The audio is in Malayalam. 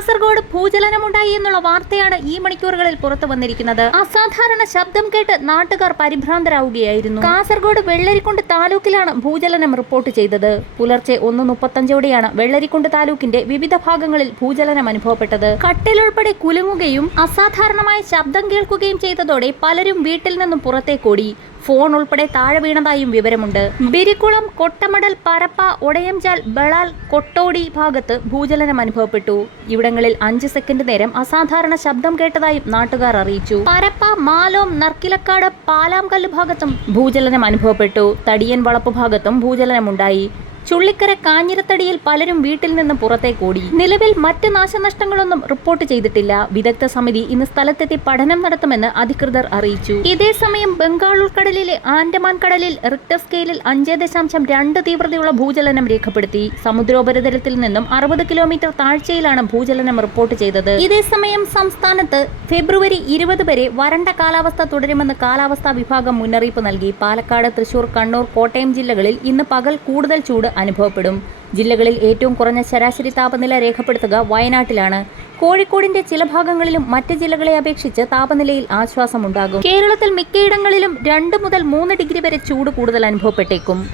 കാസർഗോഡ് ഭൂചലനമുണ്ടായി എന്നുള്ള വാർത്തയാണ് ഈ മണിക്കൂറുകളിൽ പുറത്തു വന്നിരിക്കുന്നത്. അസാധാരണ ശബ്ദം കേട്ട് നാട്ടുകാർ പരിഭ്രാന്തരാവുകയായിരുന്നു. കാസർഗോഡ് വെള്ളരിക്കുണ്ട് താലൂക്കിലാണ് ഭൂചലനം റിപ്പോർട്ട് ചെയ്തത്. പുലർച്ചെ ഒന്ന് മുപ്പത്തഞ്ചോടെയാണ് വെള്ളരിക്കുണ്ട് താലൂക്കിന്റെ വിവിധ ഭാഗങ്ങളിൽ ഭൂചലനം അനുഭവപ്പെട്ടത്. കട്ടിലുൾപ്പെടെ കുലുങ്ങുകയും അസാധാരണമായ ശബ്ദം കേൾക്കുകയും ചെയ്തതോടെ പലരും വീട്ടിൽ നിന്നും പുറത്തേക്കോടി ഫോൺ ഉൾപ്പെടെ താഴെ വീണതായും വിവരമുണ്ട്. ബിരിക്കുളം കൊട്ടമടൽ പരപ്പ ഒടയംചാൽ ബളാൽ കൊട്ടോടി ഭാഗത്ത് ഭൂചലനം അനുഭവപ്പെട്ടു. ഇവിടങ്ങളിൽ അഞ്ച് സെക്കൻഡ് നേരം അസാധാരണ ശബ്ദം കേട്ടതായും നാട്ടുകാർ അറിയിച്ചു. പരപ്പ മാലോം നർക്കിലക്കാട് പാലാംകല്ല് ഭാഗത്തും ഭൂചലനം അനുഭവപ്പെട്ടു. തടിയൻ വളപ്പ് ഭാഗത്തും ഭൂചലനമുണ്ടായി. ചുള്ളിക്കര കാഞ്ഞിരത്തടിയിൽ പലരും വീട്ടിൽ നിന്ന് പുറത്തേക്കോടി നിലവിൽ മറ്റ് നാശനഷ്ടങ്ങളൊന്നും റിപ്പോർട്ട് ചെയ്തിട്ടില്ല. വിദഗ്ധ സമിതി ഇന്ന് സ്ഥലത്തെത്തി പഠനം നടത്തുമെന്ന് അധികൃതർ അറിയിച്ചു. ഇതേസമയം ബംഗാൾ ഉൾക്കടലിലെ ആൻഡമാൻ കടലിൽ റിക്ടർ സ്കെയിലിൽ അഞ്ച് ദശാംശം രണ്ട് തീവ്രതയുള്ള ഭൂചലനം രേഖപ്പെടുത്തി. സമുദ്രോപരിതലത്തിൽ നിന്നും അറുപത് കിലോമീറ്റർ താഴ്ചയിലാണ് ഭൂചലനം റിപ്പോർട്ട് ചെയ്തത്. ഇതേസമയം സംസ്ഥാനത്ത് ഫെബ്രുവരി ഇരുപത് വരെ വരണ്ട കാലാവസ്ഥ തുടരുമെന്ന് കാലാവസ്ഥാ വിഭാഗം മുന്നറിയിപ്പ് നൽകി. പാലക്കാട് തൃശൂർ കണ്ണൂർ കോട്ടയം ജില്ലകളിൽ ഇന്ന് പകൽ കൂടുതൽ ചൂട് അനുഭവപ്പെടും. ജില്ലകളിൽ ഏറ്റവും കുറഞ്ഞ ശരാശരി താപനില രേഖപ്പെടുത്തുക വയനാട്ടിലാണ്. കോഴിക്കോടിന്റെ ചില ഭാഗങ്ങളിലും മറ്റ് ജില്ലകളെ അപേക്ഷിച്ച് താപനിലയിൽ ആശ്വാസമുണ്ടാകും. കേരളത്തിൽ മിക്കയിടങ്ങളിലും രണ്ട് മുതൽ മൂന്ന് ഡിഗ്രി വരെ ചൂട് കൂടുതൽ അനുഭവപ്പെട്ടേക്കും.